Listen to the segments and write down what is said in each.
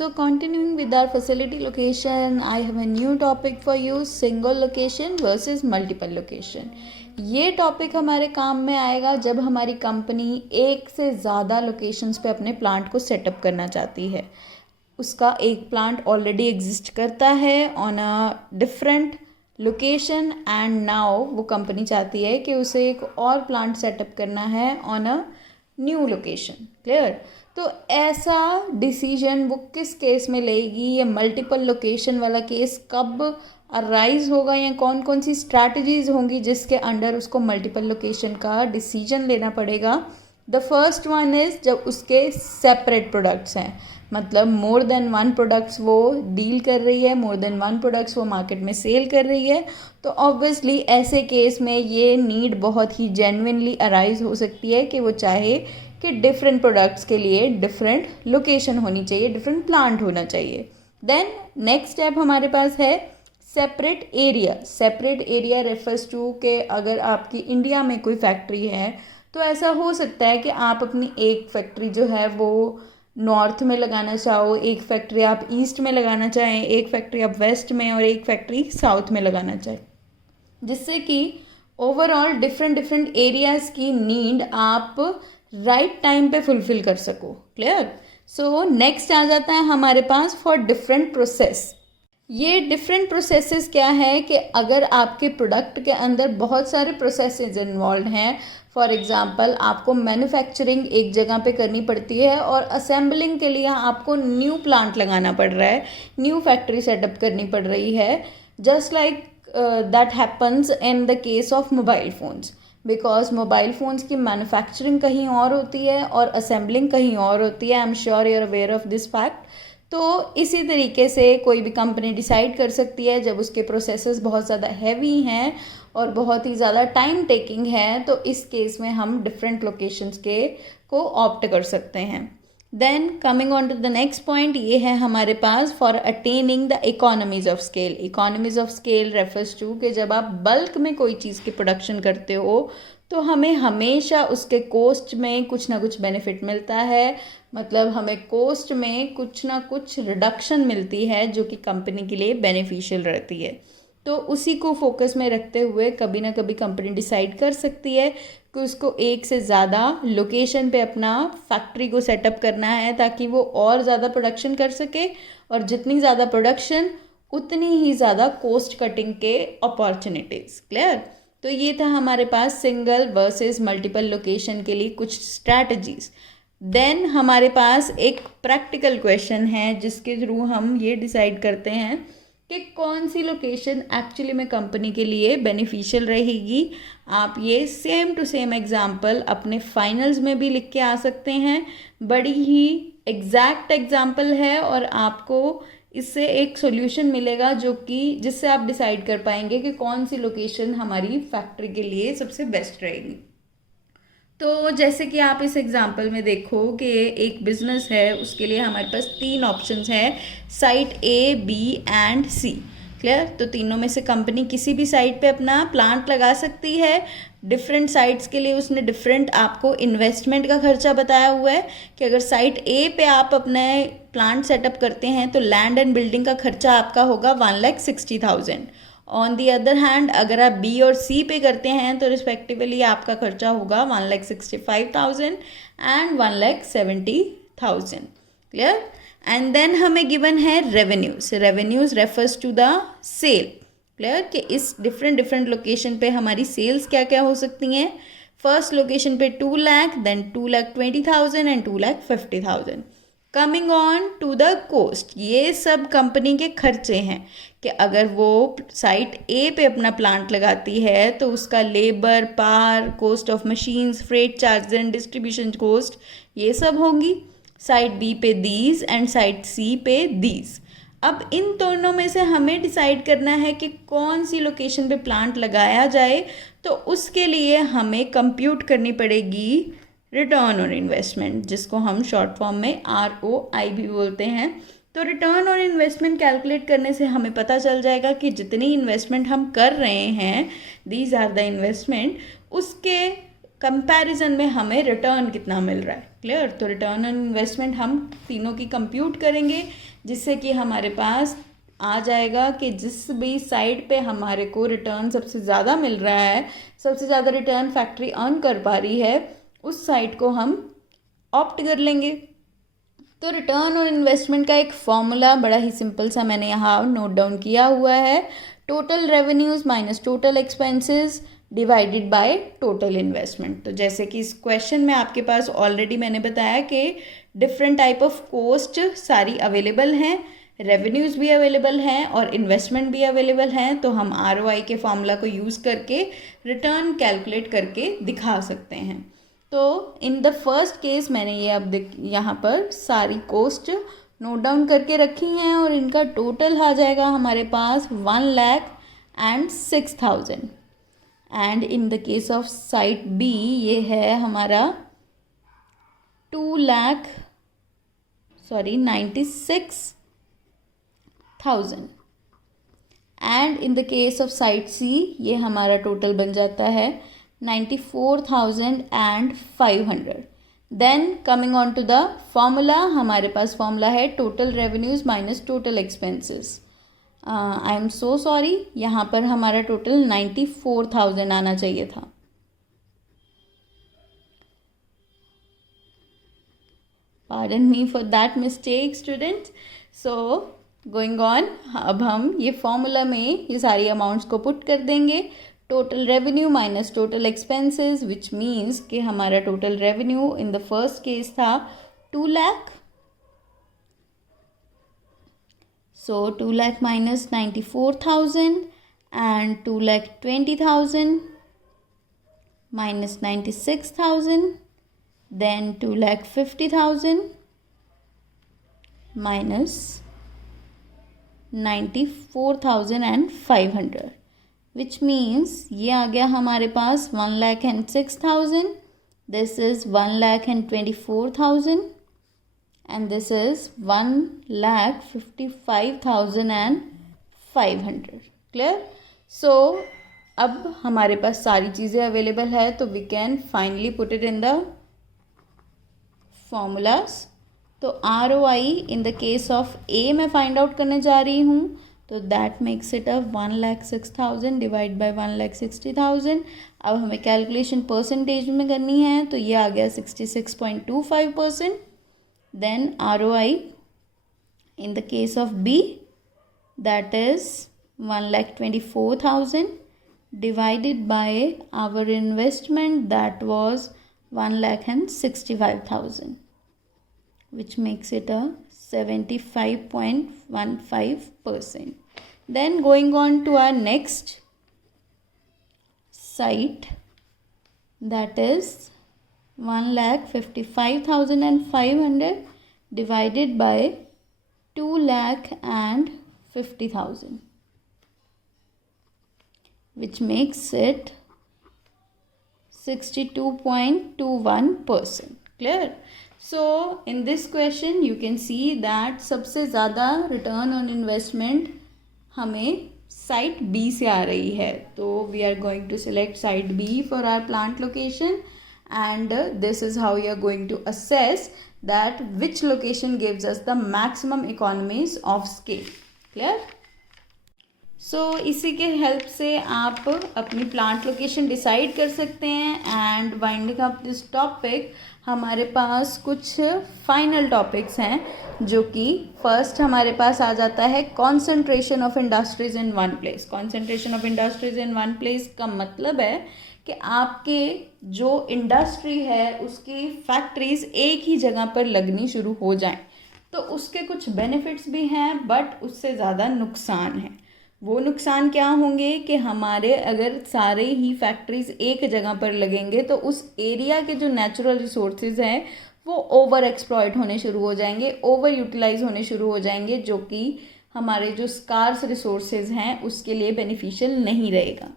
So continuing with our facility location, I have a new topic for you, single location versus multiple location. ये topic हमारे काम में आएगा जब हमारी कंपनी एक से ज़्यादा लोकेशंस पे अपने प्लांट को सेटअप करना चाहती है. उसका एक प्लांट ऑलरेडी एग्जिस्ट करता है on a different location and now वो कंपनी चाहती है कि उसे एक और प्लांट सेटअप करना है on a new location. Clear? तो ऐसा डिसीजन वो किस केस में लेगी, ये मल्टीपल लोकेशन वाला केस कब अराइज होगा, या कौन कौन सी स्ट्रैटेजीज होंगी जिसके अंडर उसको मल्टीपल लोकेशन का डिसीजन लेना पड़ेगा. द फर्स्ट वन इज़ जब उसके सेपरेट प्रोडक्ट्स हैं, मतलब मोर देन वन प्रोडक्ट्स वो डील कर रही है, मोर देन वन प्रोडक्ट्स वो मार्केट में सेल कर रही है. तो ऑब्वियसली ऐसे केस में ये नीड बहुत ही जेन्युइनली अराइज हो सकती है कि वो चाहे कि डिफरेंट प्रोडक्ट्स के लिए डिफरेंट लोकेशन होनी चाहिए, डिफरेंट प्लांट होना चाहिए. देन नेक्स्ट स्टेप हमारे पास है separate area. Separate area refers to के अगर आपकी इंडिया में कोई फैक्ट्री है तो ऐसा हो सकता है कि आप अपनी एक फैक्ट्री जो है वो नॉर्थ में लगाना चाहो, एक फैक्ट्री आप ईस्ट में लगाना चाहें, एक फैक्ट्री आप वेस्ट में और एक फैक्ट्री साउथ में लगाना चाहें, जिससे कि ओवरऑल डिफरेंट डिफरेंट एरियाज़ की नीड आप राइट टाइम पे फुलफिल कर सको. क्लियर? सो नेक्स्ट आ जाता है हमारे पास फॉर डिफरेंट प्रोसेस. ये डिफरेंट प्रोसेसेस क्या है कि अगर आपके प्रोडक्ट के अंदर बहुत सारे प्रोसेसेस इन्वॉल्व हैं, फॉर एग्जांपल आपको मैन्युफैक्चरिंग एक जगह पे करनी पड़ती है और असेंबलिंग के लिए आपको न्यू प्लांट लगाना पड़ रहा है, न्यू फैक्ट्री सेटअप करनी पड़ रही है, just like that happens in the case of mobile phones. Because mobile phones की मैन्युफैक्चरिंग कहीं और होती है और असेंबलिंग कहीं और होती है. I am sure you are aware of this fact. तो इसी तरीके से कोई भी कंपनी डिसाइड कर सकती है जब उसके प्रोसेसेस बहुत ज़्यादा हैवी हैं और बहुत ही ज़्यादा टाइम टेकिंग है, तो इस केस में हम डिफरेंट लोकेशंस के को ऑप्ट कर सकते हैं. Then coming on to the next point, ये है हमारे पास for attaining the economies of scale. Economies of scale refers to कि जब आप बल्क में कोई चीज़ की प्रोडक्शन करते हो तो हमें हमेशा उसके कोस्ट में कुछ ना कुछ बेनिफिट मिलता है, मतलब हमें कोस्ट में कुछ ना कुछ रिडक्शन मिलती है जो कि कंपनी के लिए बेनिफिशियल रहती है. तो उसी को फोकस में रखते हुए कभी ना कभी कंपनी डिसाइड कर सकती है कि उसको एक से ज़्यादा लोकेशन पे अपना फैक्ट्री को सेटअप करना है ताकि वो और ज़्यादा प्रोडक्शन कर सके, और जितनी ज़्यादा प्रोडक्शन उतनी ही ज़्यादा कोस्ट कटिंग के अपॉर्चुनिटीज़. क्लियर? तो ये था हमारे पास सिंगल वर्सेस मल्टीपल लोकेशन के लिए कुछ स्ट्रैटेजीज. देन हमारे पास एक प्रैक्टिकल क्वेश्चन है जिसके थ्रू हम ये डिसाइड करते हैं कि कौन सी लोकेशन एक्चुअली में कंपनी के लिए बेनिफिशियल रहेगी. आप ये सेम टू सेम एग्जांपल अपने फाइनल्स में भी लिख के आ सकते हैं. बड़ी ही एग्जैक्ट एग्जांपल है और आपको इससे एक सॉल्यूशन मिलेगा जो कि जिससे आप डिसाइड कर पाएंगे कि कौन सी लोकेशन हमारी फैक्ट्री के लिए सबसे बेस्ट रहेगी. तो जैसे कि आप इस एग्जांपल में देखो कि एक बिजनेस है, उसके लिए हमारे पास 3 ऑप्शंस हैं, site A, B and C. Clear? तो तीनों में से कंपनी किसी भी साइट पे अपना प्लांट लगा सकती है. डिफरेंट साइट्स के लिए उसने डिफरेंट आपको इन्वेस्टमेंट का खर्चा बताया हुआ है कि अगर साइट ए पे आप अपने प्लांट सेटअप करते हैं तो लैंड एंड बिल्डिंग का खर्चा आपका होगा 1,60,000. ऑन दी अदर हैंड अगर आप बी और सी पे करते हैं तो रिस्पेक्टिवली आपका खर्चा होगा 1,65,000 एंड 1,70,000. क्लियर? एंड देन हमें गिवन है revenues. Revenues refers to the sale. Clear? कि इस डिफरेंट लोकेशन पे हमारी सेल्स क्या क्या हो सकती हैं. फर्स्ट लोकेशन पे 2 lakh, then 2,20,000 and 2,50,000. Coming on to the cost, ये सब कंपनी के खर्चे हैं कि अगर वो साइट ए पे अपना प्लांट लगाती है तो उसका labour, power, cost of machines, freight charge and distribution cost, ये सब होंगी. साइट बी पे दीज एंड साइट सी पे दीज. अब इन दोनों में से हमें डिसाइड करना है कि कौन सी लोकेशन पे प्लांट लगाया जाए. तो उसके लिए हमें कंप्यूट करनी पड़ेगी रिटर्न ऑन इन्वेस्टमेंट, जिसको हम शॉर्ट फॉर्म में ROI भी बोलते हैं. तो रिटर्न ऑन इन्वेस्टमेंट कैलकुलेट करने से हमें पता चल जाएगा कि जितनी इन्वेस्टमेंट हम कर रहे हैं, दीज आर द इन्वेस्टमेंट, उसके कंपैरिजन में हमें रिटर्न कितना मिल रहा है। क्लियर? तो रिटर्न ऑन इन्वेस्टमेंट हम तीनों की कंप्यूट करेंगे, जिससे कि हमारे पास आ जाएगा कि जिस भी साइड पे हमारे को रिटर्न सबसे ज़्यादा मिल रहा है, सबसे ज़्यादा रिटर्न फैक्ट्री अर्न कर पा रही है, उस साइड को हम ऑप्ट कर लेंगे। तो रिटर्न ऑन इन्वेस्टमेंट का एक फॉर्मूला बड़ा ही सिंपल सा मैंने यहाँ नोट डाउन किया हुआ है, total revenues minus total expenses divided by total investment. तो जैसे कि इस क्वेश्चन में आपके पास ऑलरेडी मैंने बताया कि डिफरेंट टाइप ऑफ कॉस्ट सारी अवेलेबल हैं, रेवेन्यूज़ भी अवेलेबल हैं और इन्वेस्टमेंट भी अवेलेबल हैं। तो हम ROI के फॉर्मूला को यूज़ करके रिटर्न कैलकुलेट करके दिखा सकते हैं। तो इन द फर्स्ट केस मैंने ये अब यहाँ पर सारी कॉस्ट नोट डाउन करके रखी हैं और इनका टोटल आ जाएगा हमारे पास 1,06,000। And in the case of site B ये है हमारा 96,000। And in the case of site C ये हमारा टोटल बन जाता है 94,500। Then coming on to the formula, हमारे पास फॉर्मूला है total revenues minus total expenses. I am so sorry, यहाँ पर हमारा टोटल 94,000 आना चाहिए था। Pardon me for that mistake students. So going on, अब हम ये फॉर्मूला में ये सारी अमाउंट्स को पुट कर देंगे। Total revenue minus total expenses, which means कि हमारा total revenue in the first case था 2 lakh. So 2 lakh minus 94,000 and 2,20,000 minus 96,000, then 2,50,000 minus 94,500, which means ये आ गया हमारे पास 1,06,000, this is 1,24,000 and this is 1,55,500. Clear? So अब हमारे पास सारी चीज़ें अवेलेबल है, तो we can finally put it in the formulas. तो ROI in the case of A मैं फाइंड आउट करने जा रही हूँ, तो that makes it a 1,06,000 divide by 1,60,000। अब हमें कैलकुलेशन परसेंटेज में करनी है, तो ये आ गया 66.25%। Then ROI in the case of B, that is 1,24,000 divided by our investment, that was 1,65,000, which makes it a 75.15%. Then going on to our next site, that is 1,55,500 divided by 2,50,000, which makes it 62.21%. Clear? So in this question you can see that सबसे ज़्यादा return on investment हमें site B से आ रही है। तो we are going to select site B for our plant location, and this is how you are going to assess that which location gives us the maximum economies of scale. Clear? So इसी के help से आप अपनी plant location decide कर सकते हैं। And winding up this topic, हमारे पास कुछ फाइनल टॉपिक्स हैं, जो कि फर्स्ट हमारे पास आ जाता है concentration of industries in one place. Concentration of industries in one place का मतलब है कि आपके जो इंडस्ट्री है उसकी फैक्ट्रीज एक ही जगह पर लगनी शुरू हो जाएं, तो उसके कुछ बेनिफिट्स भी हैं, बट उससे ज़्यादा नुकसान है। वो नुकसान क्या होंगे कि हमारे अगर सारे ही फैक्ट्रीज एक जगह पर लगेंगे तो उस एरिया के जो नेचुरल रिसोर्सेज हैं वो ओवर एक्सप्लॉयट होने शुरू हो जाएंगे, ओवर यूटिलाइज होने शुरू हो जाएंगे, जो कि हमारे जो स्कार्स रिसोर्सेज हैं उसके लिए बेनिफिशियल नहीं रहेगा।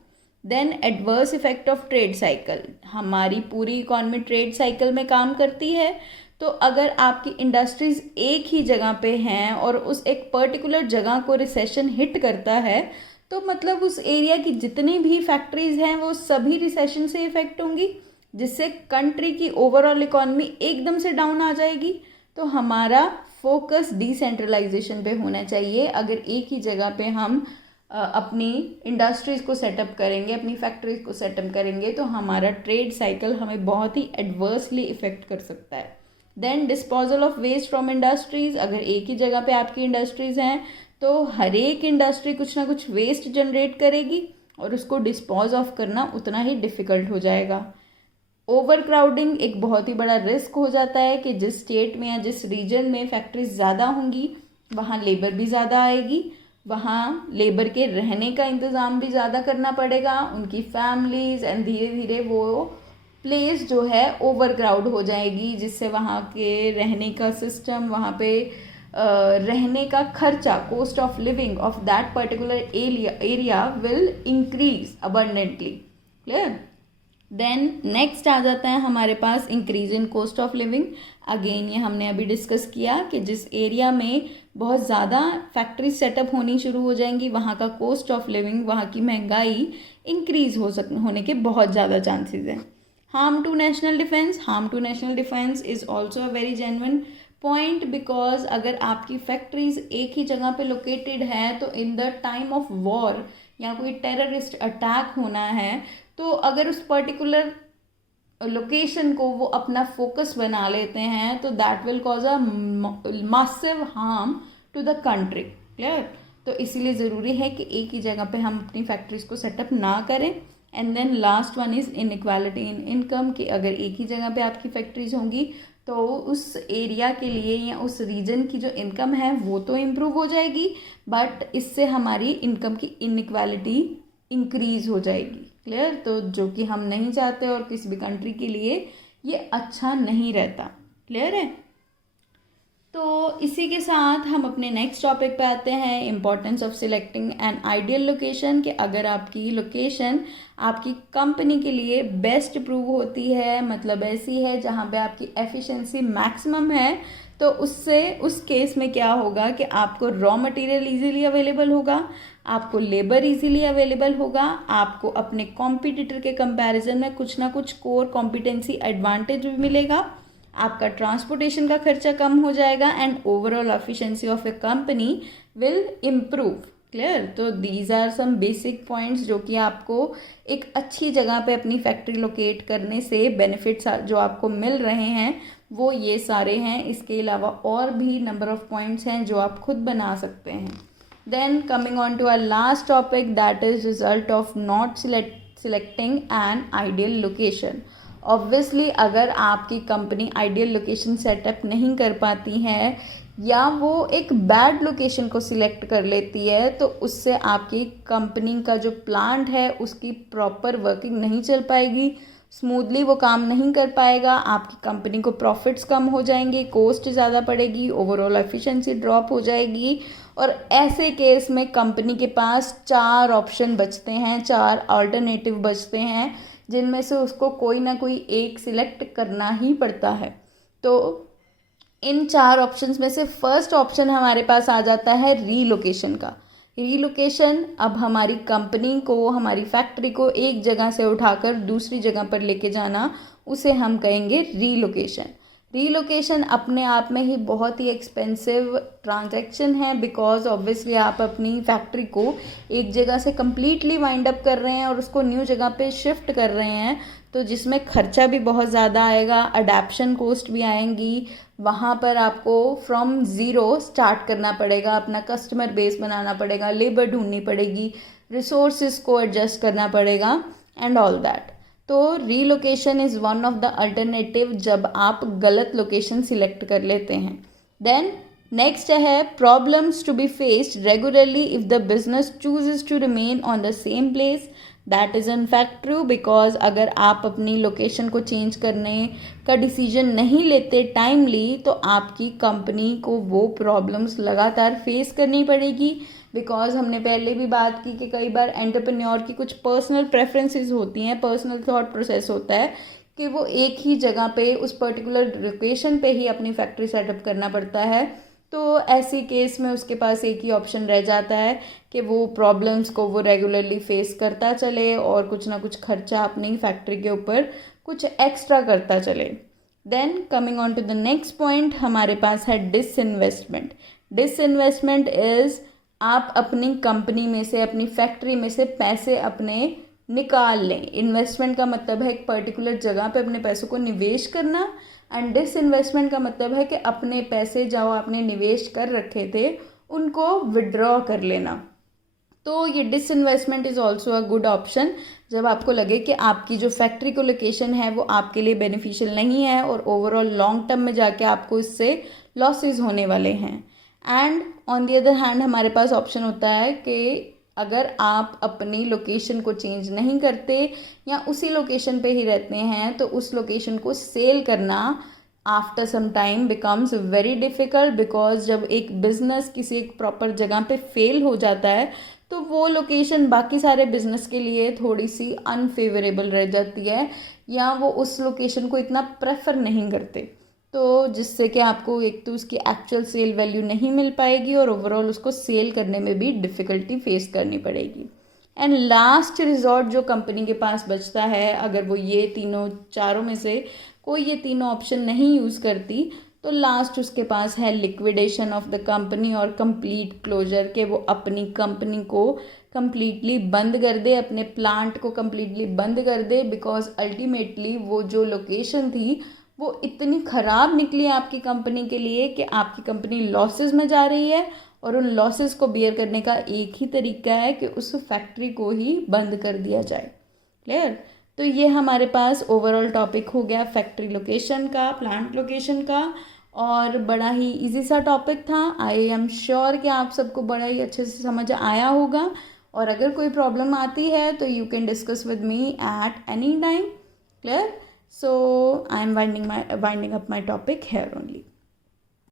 Then adverse effect of trade cycle, हमारी पूरी इकॉनमी ट्रेड साइकिल में काम करती है। तो अगर आपकी इंडस्ट्रीज़ एक ही जगह पे हैं और उस एक पर्टिकुलर जगह को रिसेशन हिट करता है, तो मतलब उस एरिया की जितनी भी फैक्ट्रीज़ हैं वो सभी रिसेशन से इफ़ेक्ट होंगी। जिससे कंट्री की ओवरऑल इकॉनमी एकदम से डाउन आ जाएगी। तो हमारा फोकस डिसेंट्रलाइजेशन पे होना चाहिए। अगर एक ही जगह पे हम अपनी इंडस्ट्रीज़ को सेटअप करेंगे, अपनी फैक्ट्रीज को सेटअप करेंगे, तो हमारा ट्रेड साइकिल हमें बहुत ही एडवर्सली इफ़ेक्ट कर सकता है। Then disposal of waste from industries, अगर एक ही जगह पे आपकी इंडस्ट्रीज़ हैं तो हर एक इंडस्ट्री कुछ ना कुछ वेस्ट जनरेट करेगी और उसको डिस्पोज ऑफ करना उतना ही डिफ़िकल्ट हो जाएगा। ओवर क्राउडिंग एक बहुत ही बड़ा रिस्क हो जाता है कि जिस स्टेट में या जिस रीजन में फैक्ट्रीज ज़्यादा होंगी वहाँ लेबर भी ज़्यादा आएगी, वहाँ लेबर के रहने का इंतज़ाम भी ज़्यादा करना पड़ेगा, उनकी फैमिलीज़, एंड धीरे धीरे वो प्लेस जो है ओवर क्राउड हो जाएगी, जिससे वहाँ के रहने का सिस्टम, वहाँ पे रहने का खर्चा, cost of living of that particular area will increase abundantly. Clear. Then next आ जाता है हमारे पास increase in cost of living. Again ये हमने अभी डिस्कस किया कि जिस एरिया में बहुत ज़्यादा फैक्ट्री सेटअप होनी शुरू हो जाएंगी वहाँ का कॉस्ट ऑफ लिविंग, वहाँ की महंगाई इंक्रीज होने के बहुत ज़्यादा चांसेस हैं। Harm to national defence is also a very genuine point, because अगर आपकी फैक्ट्रीज एक ही जगह पे लोकेटेड है तो in the time of war या कोई टेररिस्ट अटैक होना है तो अगर उस पर्टिकुलर लोकेशन को वो अपना फोकस बना लेते हैं तो that will cause a massive harm to the country. Clear. तो इसीलिए ज़रूरी है कि एक ही जगह पे हम अपनी फैक्ट्रीज को सेटअप ना करें। And then last one is inequality in income, कि अगर एक ही जगह पे आपकी फैक्ट्रीज होंगी तो उस एरिया के लिए या उस रीजन की जो इनकम है वो तो इम्प्रूव हो जाएगी, बट इससे हमारी इनकम की इनइक्वालिटी इंक्रीज हो जाएगी। क्लियर। तो जो कि हम नहीं चाहते और किसी भी कंट्री के लिए ये अच्छा नहीं रहता। क्लियर है। तो इसी के साथ हम अपने नेक्स्ट टॉपिक पे आते हैं, importance of selecting an ideal location, कि अगर आपकी लोकेशन आपकी कंपनी के लिए बेस्ट प्रूव होती है, मतलब ऐसी है जहाँ पे आपकी एफिशिएंसी मैक्सिमम है, तो उससे उस केस में क्या होगा कि आपको रॉ मटेरियल इजीली अवेलेबल होगा, आपको लेबर इजीली अवेलेबल होगा, आपको अपने कॉम्पिटिटर के कंपैरिजन में कुछ ना कुछ कोर कॉम्पिटेंसी एडवांटेज भी मिलेगा, आपका ट्रांसपोर्टेशन का खर्चा कम हो जाएगा, and overall efficiency of a company will improve. Clear. तो these are some basic points जो कि आपको एक अच्छी जगह पे अपनी फैक्ट्री लोकेट करने से बेनिफिट्स जो आपको मिल रहे हैं वो ये सारे हैं। इसके अलावा और भी नंबर ऑफ पॉइंट्स हैं जो आप खुद बना सकते हैं। Then coming on to our last topic, that is result of not selecting an ideal location. Obviously अगर आपकी कंपनी आइडियल लोकेशन सेटअप नहीं कर पाती है या वो एक बैड लोकेशन को सिलेक्ट कर लेती है तो उससे आपकी कंपनी का जो प्लांट है उसकी प्रॉपर वर्किंग नहीं चल पाएगी, स्मूथली वो काम नहीं कर पाएगा, आपकी कंपनी को प्रॉफिट्स कम हो जाएंगे, कॉस्ट ज़्यादा पड़ेगी, ओवरऑल एफिशिएंसी ड्रॉप हो जाएगी। और ऐसे केस में कंपनी के पास 4 ऑप्शन बचते हैं, 4 अल्टरनेटिव बचते हैं, जिनमें से उसको कोई ना कोई एक सिलेक्ट करना ही पड़ता है। तो इन 4 ऑप्शंस में से फर्स्ट ऑप्शन हमारे पास आ जाता है रीलोकेशन का। रीलोकेशन, अब हमारी कंपनी को, हमारी फैक्ट्री को एक जगह से उठाकर दूसरी जगह पर लेके जाना, उसे हम कहेंगे रीलोकेशन। रीलोकेशन अपने आप में ही बहुत ही एक्सपेंसिव ट्रांजैक्शन है, बिकॉज ऑब्वियसली आप अपनी फैक्ट्री को एक जगह से कम्प्लीटली वाइंड अप कर रहे हैं और उसको न्यू जगह पे शिफ्ट कर रहे हैं, तो जिसमें खर्चा भी बहुत ज़्यादा आएगा, अडेप्शन कॉस्ट भी आएंगी, वहाँ पर आपको फ्रॉम ज़ीरो स्टार्ट करना पड़ेगा, अपना कस्टमर बेस बनाना पड़ेगा, लेबर ढूंढनी पड़ेगी, रिसोर्सेज को एडजस्ट करना पड़ेगा एंड ऑल दैट। तो relocation is one of the alternative जब आप गलत लोकेशन सिलेक्ट कर लेते हैं। देन नेक्स्ट है problems to be faced regularly if the business chooses to remain on the same place. That is in fact true, because अगर आप अपनी लोकेशन को चेंज करने का डिसीजन नहीं लेते टाइमली तो आपकी कंपनी को वो प्रॉब्लम्स लगातार फेस करनी पड़ेगी, बिकॉज हमने पहले भी बात की कि कई बार एंटरप्रेन्योर की कुछ पर्सनल प्रेफरेंसेस होती हैं, पर्सनल थॉट प्रोसेस होता है कि वो एक ही जगह पे उस पर्टिकुलर लोकेशन पे ही अपनी फैक्ट्री सेटअप करना पड़ता है। तो ऐसी केस में उसके पास एक ही ऑप्शन रह जाता है कि वो प्रॉब्लम्स को वो रेगुलरली फेस करता चले और कुछ ना कुछ खर्चा अपनी फैक्ट्री के ऊपर कुछ एक्स्ट्रा करता चले। Then coming on to the next point, हमारे पास है डिसइन्वेस्टमेंट। डिसइन्वेस्टमेंट इज़ आप अपनी कंपनी में से, अपनी फैक्ट्री में से पैसे अपने निकाल लें। इन्वेस्टमेंट का मतलब है एक पर्टिकुलर जगह पे अपने पैसों को निवेश करना, एंड डिसइन्वेस्टमेंट का मतलब है कि अपने पैसे जो आपने निवेश कर रखे थे उनको विड्रॉ कर लेना। तो ये disinvestment is also a good option जब आपको लगे कि आपकी जो फैक्ट्री को लोकेशन है वो आपके लिए बेनिफिशियल नहीं है और ओवरऑल लॉन्ग टर्म में जाके आपको इससे लॉसेस होने वाले हैं। And on the other hand हमारे पास ऑप्शन होता है कि अगर आप अपनी लोकेशन को चेंज नहीं करते या उसी लोकेशन पे ही रहते हैं तो उस लोकेशन को सेल करना after some time becomes very difficult, because जब एक बिज़नेस किसी एक प्रॉपर जगह पे फेल हो जाता है तो वो लोकेशन बाकी सारे बिजनेस के लिए थोड़ी सी अनफेवरेबल रह जाती है या वो उस लोकेशन को इतना प्रेफर नहीं करते, तो जिससे कि आपको एक तो उसकी एक्चुअल सेल वैल्यू नहीं मिल पाएगी और ओवरऑल उसको सेल करने में भी डिफ़िकल्टी फेस करनी पड़ेगी। एंड लास्ट रिजॉर्ट जो कंपनी के पास बचता है, अगर वो ये तीनों चारों में से कोई ये तीनों ऑप्शन नहीं यूज़ करती, तो लास्ट उसके पास है लिक्विडेशन ऑफ द कंपनी और कंप्लीट क्लोजर, के वो अपनी कंपनी को कंप्लीटली बंद कर दे, अपने प्लांट को कंप्लीटली बंद कर दे, बिकॉज अल्टीमेटली वो जो लोकेशन थी वो इतनी ख़राब निकली आपकी कंपनी के लिए कि आपकी कंपनी लॉसेस में जा रही है और उन लॉसेस को बियर करने का एक ही तरीका है कि उस फैक्ट्री को ही बंद कर दिया जाए। क्लियर? तो ये हमारे पास ओवरऑल टॉपिक हो गया फैक्ट्री लोकेशन का, प्लांट लोकेशन का, और बड़ा ही इजी सा टॉपिक था। आई एम श्योर कि आप सबको बड़ा ही अच्छे से समझ आया होगा, और अगर कोई प्रॉब्लम आती है तो you can discuss with me at any time. Clear? So I am winding up my topic here only.